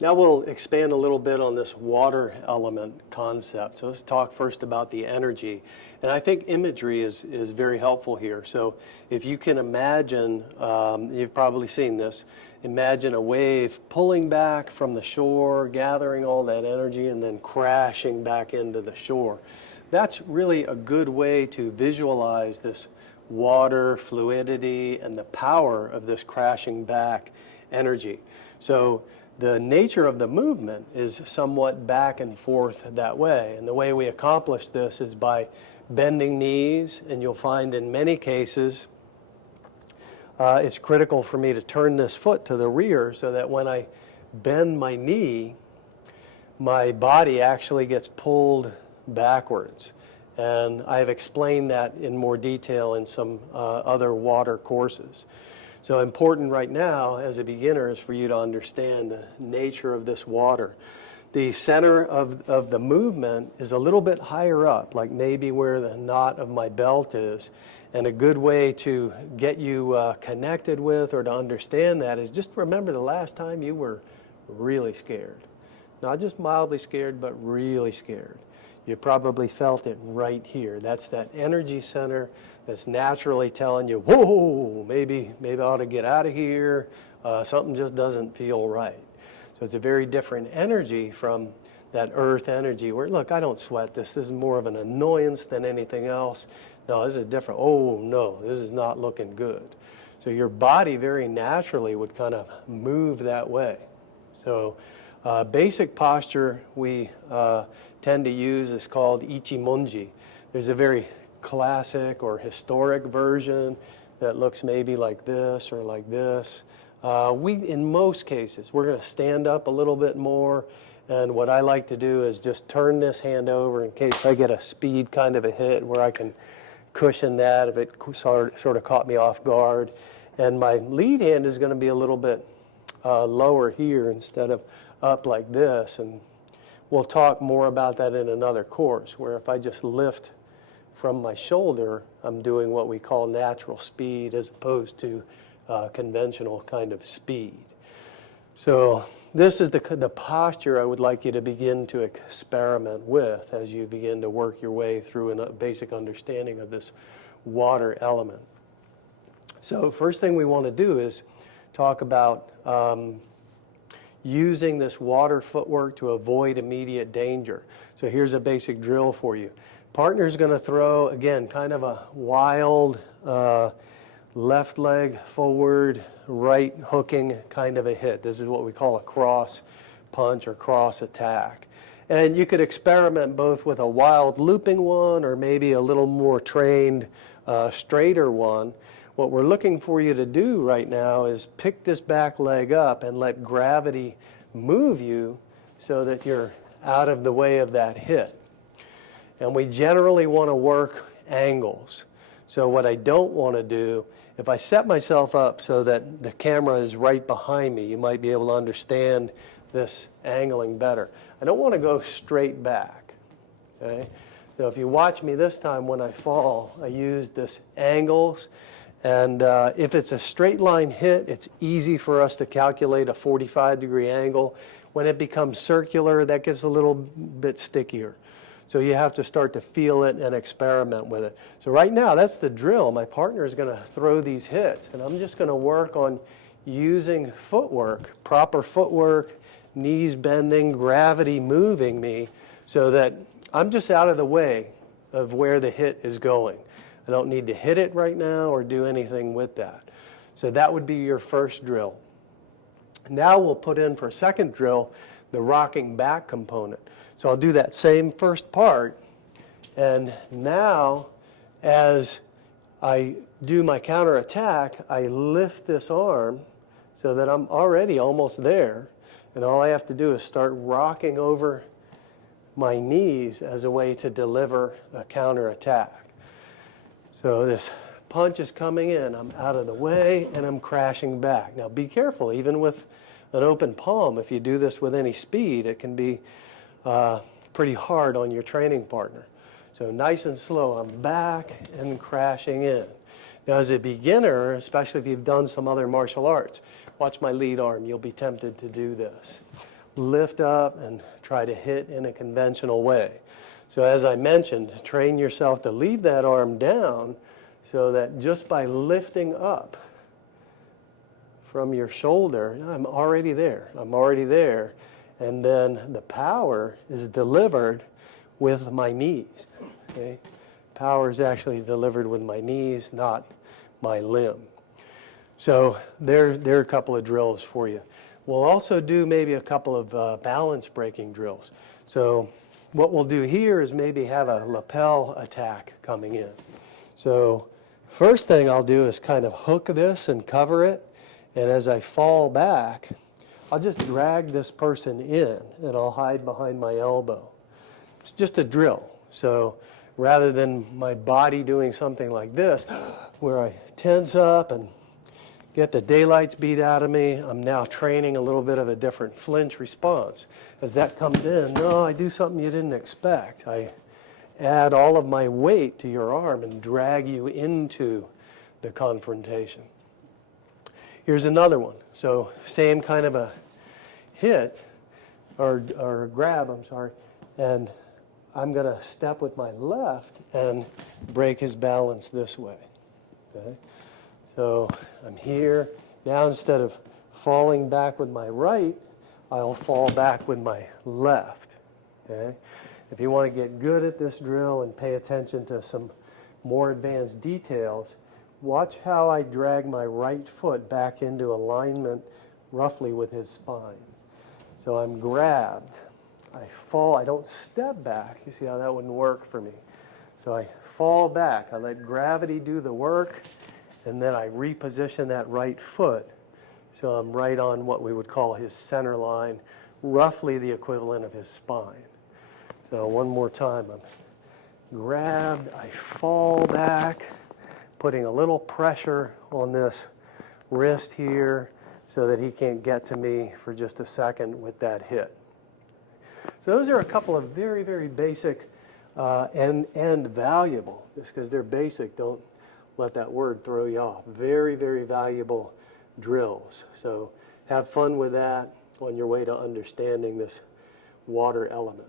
Now we'll expand a little bit on this water element concept. So let's talk first about the energy. And I think imagery is very helpful here. So if you can imagine, you've probably seen this, imagine a wave pulling back from the shore, gathering all that energy, and then crashing back into the shore. That's really a good way to visualize this water, fluidity, and the power of this crashing back energy. So the nature of the movement is somewhat back and forth that way. And the way we accomplish this is by bending knees, and you'll find in many cases it's critical for me to turn this foot to the rear so that when I bend my knee, my body actually gets pulled backwards. And I've explained that in more detail in some other water courses. So important right now as a beginner is for you to understand the nature of this water. The center of the movement is a little bit higher up, like maybe where the knot of my belt is. And a good way to get you connected with or to understand that is just remember the last time you were really scared. Not just mildly scared, but really scared. You probably felt it right here. That's that energy center that's naturally telling you, whoa, maybe I ought to get out of here. Something just doesn't feel right. So it's a very different energy from that earth energy where, look, I don't sweat this. This is more of an annoyance than anything else. No, this is different. Oh, no, this is not looking good. So your body very naturally would kind of move that way. So basic posture we tend to use is called ichimonji. There's a very classic or historic version that looks maybe like this or like this. In most cases, we're going to stand up a little bit more, and what I like to do is just turn this hand over in case I get a speed kind of a hit where I can cushion that if it sort of caught me off guard. And my lead hand is going to be a little bit lower here instead of up like this, and we'll talk more about that in another course, where if I just lift from my shoulder, I'm doing what we call natural speed as opposed to conventional kind of speed. So this is the posture I would like you to begin to experiment with as you begin to work your way through a basic understanding of this water element. So first thing we want to do is talk about using this water footwork to avoid immediate danger. So here's a basic drill for you. Partner's going to throw, again, kind of a wild left leg forward, right hooking kind of a hit. This is what we call a cross punch or cross attack. And you could experiment both with a wild looping one or maybe a little more trained, straighter one. What we're looking for you to do right now is pick this back leg up and let gravity move you so that you're out of the way of that hit. And we generally want to work angles. So what I don't want to do, if I set myself up so that the camera is right behind me, you might be able to understand this angling better. I don't want to go straight back. Okay? So if you watch me this time when I fall, I use this angles. And if it's a straight line hit, it's easy for us to calculate a 45-degree angle. When it becomes circular, that gets a little bit stickier. So you have to start to feel it and experiment with it. So right now, that's the drill. My partner is going to throw these hits, and I'm just going to work on using footwork, proper footwork, knees bending, gravity moving me, so that I'm just out of the way of where the hit is going. I don't need to hit it right now or do anything with that. So that would be your first drill. Now we'll put in for a second drill the rocking back component. So I'll do that same first part, and now as I do my counterattack, I lift this arm so that I'm already almost there, and all I have to do is start rocking over my knees as a way to deliver a counterattack. So this punch is coming in, I'm out of the way, and I'm crashing back. Now be careful, even with an open palm, if you do this with any speed, it can be pretty hard on your training partner. So nice and slow, I'm back and crashing in. Now as a beginner, especially if you've done some other martial arts, watch my lead arm, you'll be tempted to do this. lift up and try to hit in a conventional way. So as I mentioned, train yourself to leave that arm down so that just by lifting up from your shoulder, I'm already there. I'm already there. And then the power is delivered with my knees. Okay? Power is actually delivered with my knees, not my limb. So there are a couple of drills for you. We'll also do maybe a couple of balance breaking drills. So what we'll do here is maybe have a lapel attack coming in. So first thing I'll do is kind of hook this and cover it. And as I fall back, I'll just drag this person in and I'll hide behind my elbow. It's just a drill. So rather than my body doing something like this, where I tense up and get the daylights beat out of me, I'm now training a little bit of a different flinch response. As that comes in, no, I do something you didn't expect. I add all of my weight to your arm and drag you into the confrontation. Here's another one. So same kind of a hit, or grab, I'm sorry, and I'm going to step with my left and break his balance this way. Okay? So I'm here. Now instead of falling back with my right, I'll fall back with my left. Okay? If you want to get good at this drill and pay attention to some more advanced details, watch how I drag my right foot back into alignment roughly with his spine. So I'm grabbed. I fall. I don't step back. You see how that wouldn't work for me. So I fall back. I let gravity do the work, and then I reposition that right foot. So I'm right on what we would call his center line, roughly the equivalent of his spine. So one more time. I'm grabbed. I fall back, putting a little pressure on this wrist here so that he can't get to me for just a second with that hit. So those are a couple of very, very basic and valuable, just because they're basic, don't let that word throw you off. Very, very valuable drills. So have fun with that on your way to understanding this water element.